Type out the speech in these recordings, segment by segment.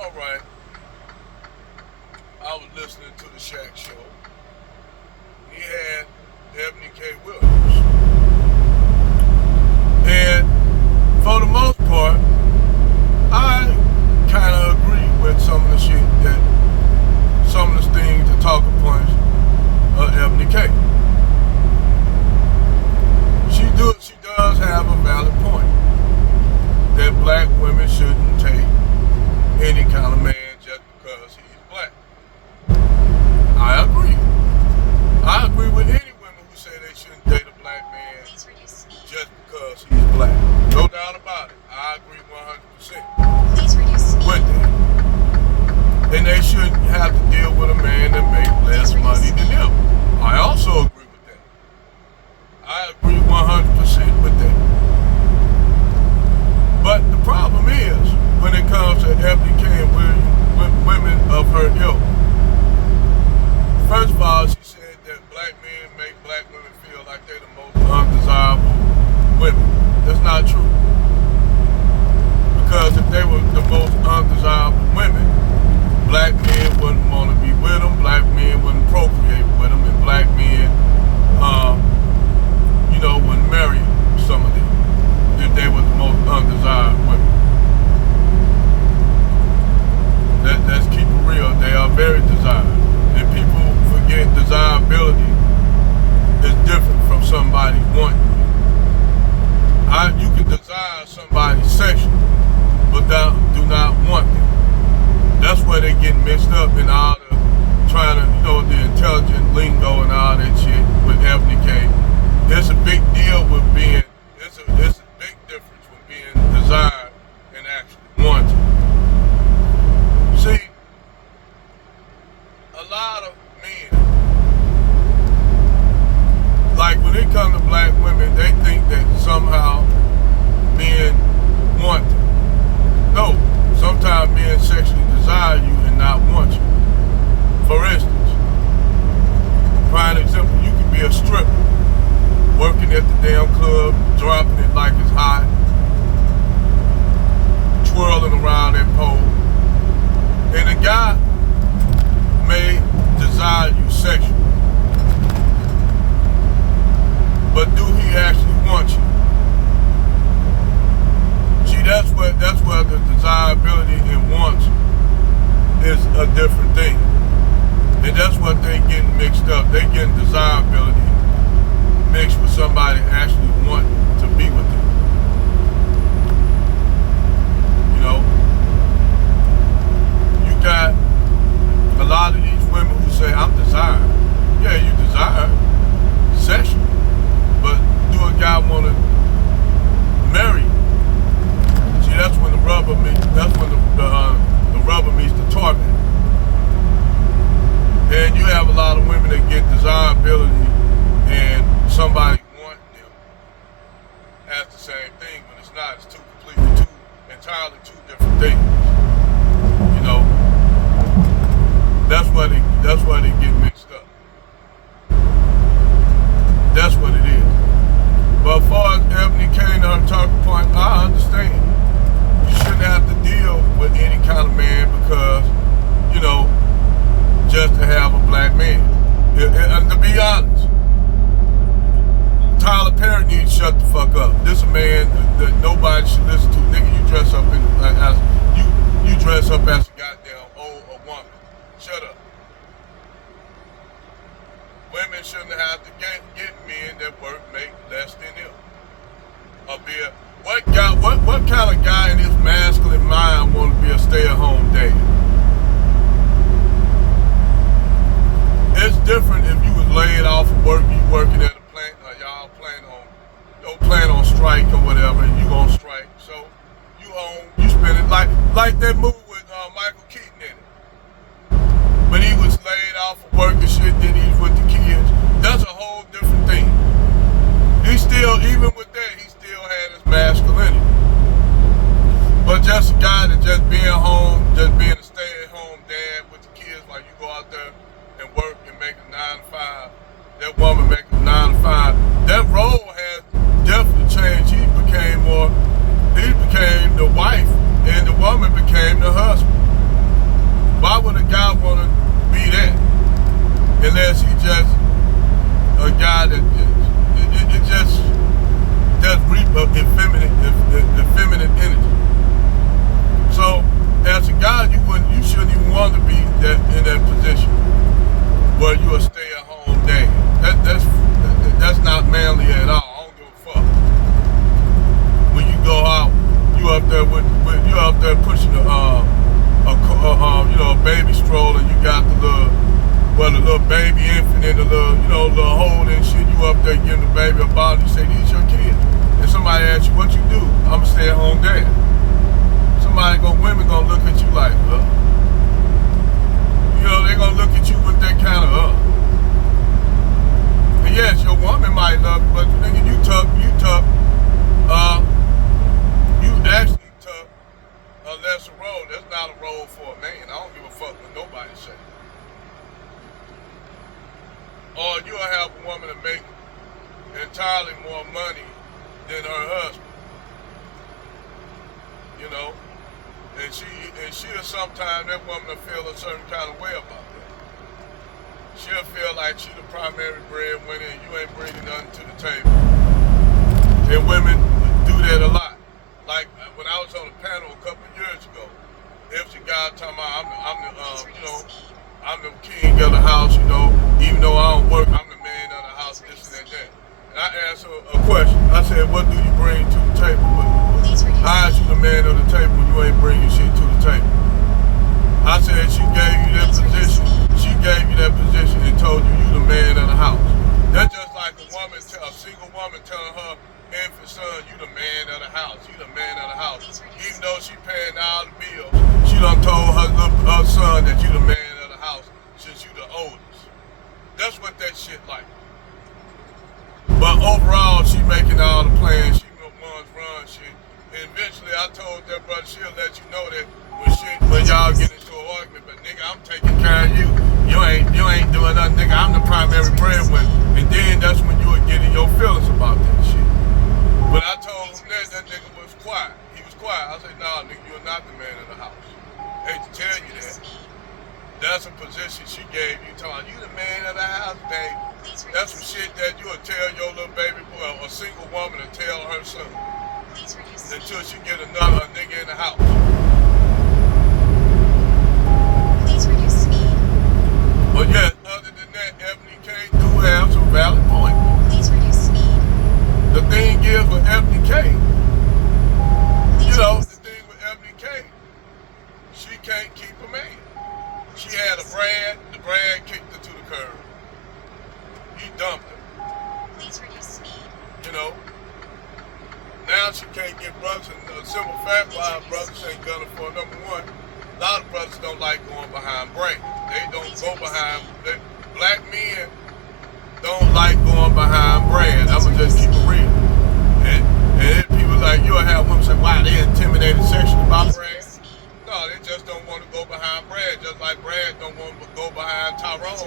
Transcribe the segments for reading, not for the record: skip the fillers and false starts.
All right. I was listening to the Shaq show. He had Ebony K Williams. And for the most part, I kind of agree with some of the shit that, some of the things, the talking points of Ebony K. She does have a valid point that black women shouldn't take any kind of man just because he's black. I agree. I agree with any women who say they shouldn't date a black man just because he's black. No doubt about it. I agree 100% Please reduce speed. with that. And they shouldn't have to deal with a man that makes less money than them. I also agree with that. I agree 100% with that. But the problem is, when it comes to Ebony K and women of her ilk, first of all, she said that black men make black women feel like they're the most undesirable women. That's not true. Because if they were the most undesirable women, black men wouldn't want to be with them, black men wouldn't procreate with them, and black men, wouldn't marry some of them if they were the most undesired women. Let's keep it real. They are very desired. And people forget desirability is different from somebody wanting you. You can desire somebody sexually, but do not want them. That's where they get mixed up in all the trying to, the intelligent lingo and all that shit with Ebony K. It's a big deal with being, it's a big difference with being desired and actually wanted. See, a lot of men, like when it comes to black women, they think that somehow men want them. No, sometimes men sexually desire you and not want you. For instance, prime example, you can be a stripper, working at the damn club, dropping it like it's hot, twirling around that pole, and a guy may desire you sexually, but do he actually want you? See, that's where the desirability and wants is a different thing. And that's what they getting mixed up. They getting desirability mixed with somebody actually wanting to be with them. You got a lot of these women who say, I'm desired. Yeah, you desire sexually, but do a guy want to marry you? See, that's when the rubber meets. That's when the rubber meets the target. And you have a lot of women that get desirability and somebody wanting them as the same thing, but it's not. It's entirely two different things. That's why they get mixed up. That's what it is. But as far as Ebony K and her talking point, I understand. You shouldn't have to deal with any kind of man because, just to have a black man. And to be honest, Tyler Perry needs to shut the fuck up. This a man that nobody should listen to. Nigga, you dress up you dress up as a goddamn old woman. Shut up. Women shouldn't have to get men that make less than them. What kind of guy in his masculine mind want to be a stay-at-home dad? It's different if you was laid off of work, you working at a plant, or y'all plan on strike or whatever, and you gonna strike. So you home, you spend it like that movie with Michael Keaton in it. When he was laid off of work and shit, then he's with the kids. That's a whole different thing. Even with that, he still had his masculinity. But just a guy that just being home, just being a stay-at-home dad with the kids, like you go out there and work and make a 9 to 5, that woman making a 9 to 5, that role has definitely changed. He became the wife, and the woman became the husband. unless he's just a guy that it just reap of effeminate energy. So as a guy, you shouldn't even want to be in that position where you a stay-at-home dad. That's not manly at all. I don't give a fuck. When you go out, you up there pushing a baby stroller. You got the little baby infant in the little hole and shit. You up there giving the baby a bottle. You say, these your kids. And somebody asks you what you do. I'm a stay-at-home dad. Women gonna look at you like, they gonna look at you with that kind of, And yes, your woman might love you, but nigga, you actually took a lesser role. That's not a role for a man. I don't give a fuck what nobody say. Or you'll have a woman that make entirely more money than her husband. And she'll sometimes, that woman will feel a certain kind of way about that. She'll feel like she the primary breadwinner and you ain't bringing nothing to the table. And women do that a lot. Like when I was on a panel a couple of years ago, there was a guy talking about I'm the king of the house, even though I don't work, I'm the man of the house, this and that. And I asked her a question. I said, what do you bring to the table? How is you the man of the table when you ain't bringing shit to the table? I said she gave you that position. She gave you that position and told you the man of the house. That's just like a single woman telling her infant son, you the man of the house. You the man of the house. Even though she paying all the bills, she done told her son that you the man of the house since you the oldest. That's what that shit like. But overall, she making all the plans. She run shit. And eventually, I told that brother, she'll let you know that when y'all get into an argument, but nigga, I'm taking care of you. You ain't doing nothing, nigga. I'm the primary breadwinner. And then that's when you were getting your feelings about that shit. But I told him that nigga was quiet. He was quiet. I said, nah, nigga, you're not the man of the house. I hate to tell you that. That's a position she gave you, telling you the man of the house, baby. That's some shit that you will tell your little baby boy, a single woman to tell her son. Until she get another nigga in the house. Please reduce speed. But yeah, other than that, Ebony K do have some valid points. Please reduce speed. The thing is with Ebony K, the thing with Ebony K, she can't keep a man. She had the Brad kicked her to the curb. He dumped her. Please reduce speed. Now she can't get brothers, and the simple fact why brothers ain't gunning for number one, a lot of brothers don't like going behind Brad. They don't go behind, black men don't like going behind Brad. I'ma just keep it real. And people like, you'll have women say, wow, they intimidated sexually about Brad. No, they just don't want to go behind Brad, just like Brad don't want to go behind Tyrone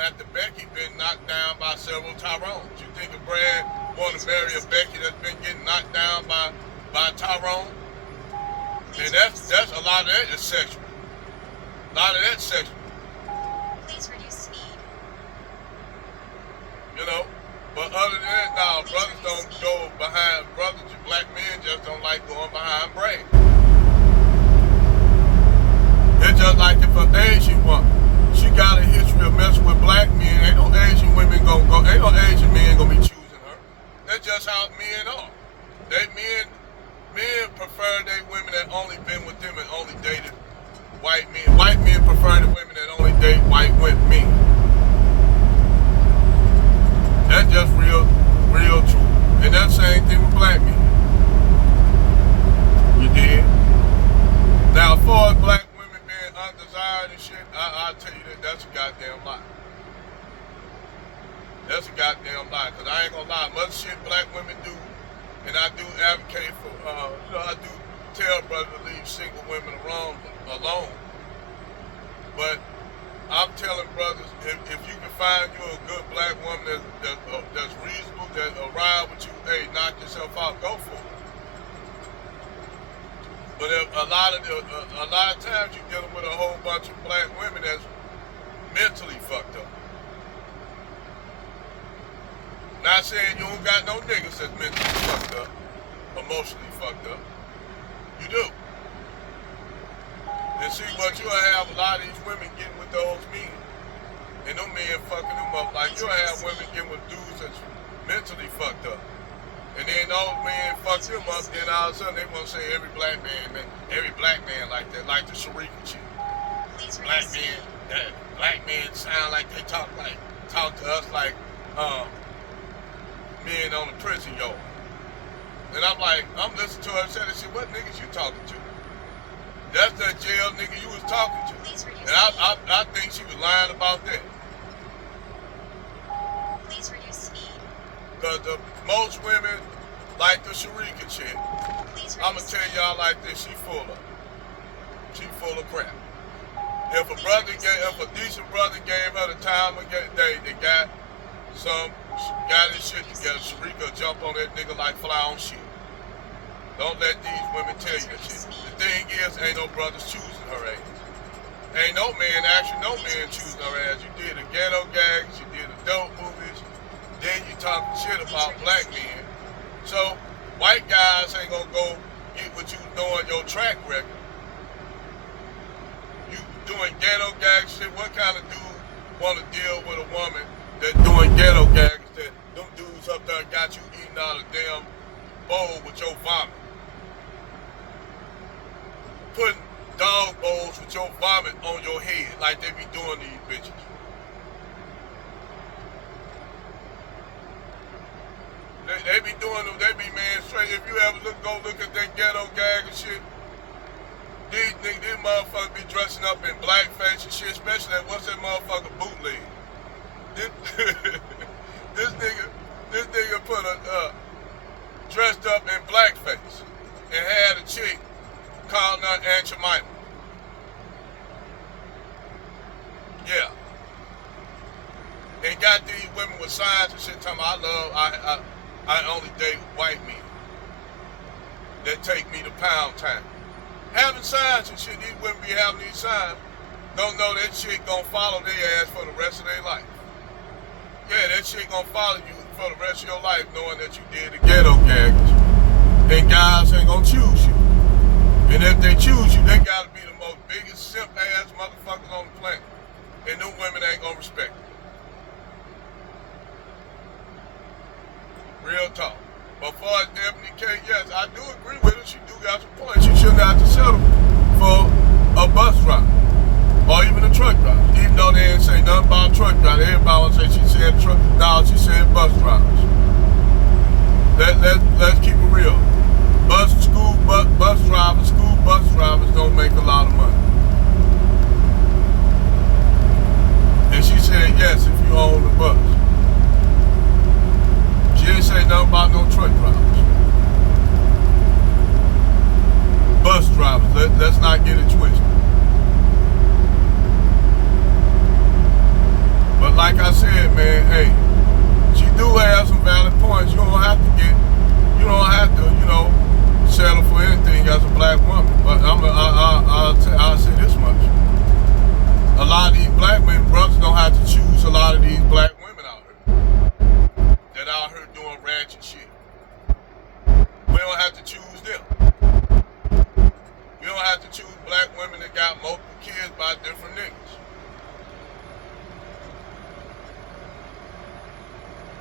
after Becky been knocked down by several Tyrones. You think if Brad want to marry a Becky that's been getting knocked down by Tyrone? And that's a lot of that is sexual. A lot of that's sexual. Please reduce speed. But other than that, no, brothers don't go behind black men just don't like going behind Brad. It's just like if an Asian woman, she got a history of messing with black men, ain't no Asian women ain't no Asian men gonna be choosing her. That's just how men are. Men prefer they women that only been with them and only dated white men. White men prefer the women that only date white men. That's just real true. And that's the same thing with black men. You did? Now, as far as black women being undesired and shit, I'll tell you that's a goddamn lie. That's a goddamn lie, because I ain't gonna lie. Much shit black women do, and I do advocate for, I do tell brothers to leave single women alone. But I'm telling brothers, if you can find you a good black woman that's reasonable, that'll ride with you, hey, knock yourself out, go for it. But a lot of times you're dealing with a whole bunch of black women mentally fucked up. Not saying you don't got no niggas that's mentally fucked up, emotionally fucked up. You do. And see what you'll have a lot of these women getting with those men. And them men fucking them up. Like you'll have women getting with dudes that's mentally fucked up. And then those men fuck them up, then all of a sudden they want to say every black man like that, like the Sharika chick. Black men sound like they talk to us like men on the prison yard. And I'm like, I'm listening to her say that shit, what niggas you talking to? That's that jail nigga you was talking to. And I think she was lying about that. Please reduce speed. Cause most women like the Sharika chick. I'ma tell y'all like this, she full of crap. If a decent brother gave her the time of day, they got his shit together, Sharika jump on that nigga like fly on shit. Don't let these women tell you that shit. The thing is, ain't no brothers choosing her ass. Ain't no man choosing her ass. You did the ghetto gags, you did the dope movies, then you talking shit about black men. So, white guys ain't gonna go get what you doing your track record. You doing ghetto gag shit, what kind of dude wanna deal with a woman that doing ghetto gags that them dudes up there got you eating out of damn bowl with your vomit? Putting dog bowls with your vomit on your head like they be doing these bitches. They be doing them, they be man straight. If you ever go look at that ghetto gag and shit, these motherfuckers be dressing up in blackface and shit, especially that, what's that motherfucker bootleg? This nigga put dressed up in blackface and had a chick calling her Aunt Jemima. Yeah. And got these women with signs and shit talking about I only date white men that take me to pound time. Having signs and shit, these women be having these signs, don't know that shit gonna follow their ass for the rest of their life. Yeah, that shit gonna follow you for the rest of your life knowing that you did the ghetto gags. And guys ain't gonna choose you. And if they choose you, they gotta be the most biggest simp ass motherfuckers on the planet. And them women ain't gonna respect it. Real talk. But for Ebony K, yes, I do agree with her. She do got some points. She shouldn't have to settle for a bus ride or even a truck driver. Even though they didn't say nothing about truck drivers. Everybody would say she said truck. No, she said bus drivers. Let's keep it real. School bus drivers don't make a lot of money. And she said yes if you own the bus. She didn't say nothing about no truck drivers. Bus drivers, let's not get it twisted. But like I said, man, hey, she do have some valid points. You don't have to, settle for anything as a black woman. But I'll say this much. A lot of these black women, brothers don't have to choose a lot of these black women out here. That out here doing ratchet shit. We don't have to choose them. We don't have to choose black women that got multiple kids by different niggas.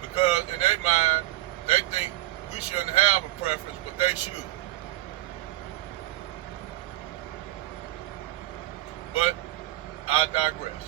Because in their mind, they think we shouldn't have a preference, but they should. But I digress.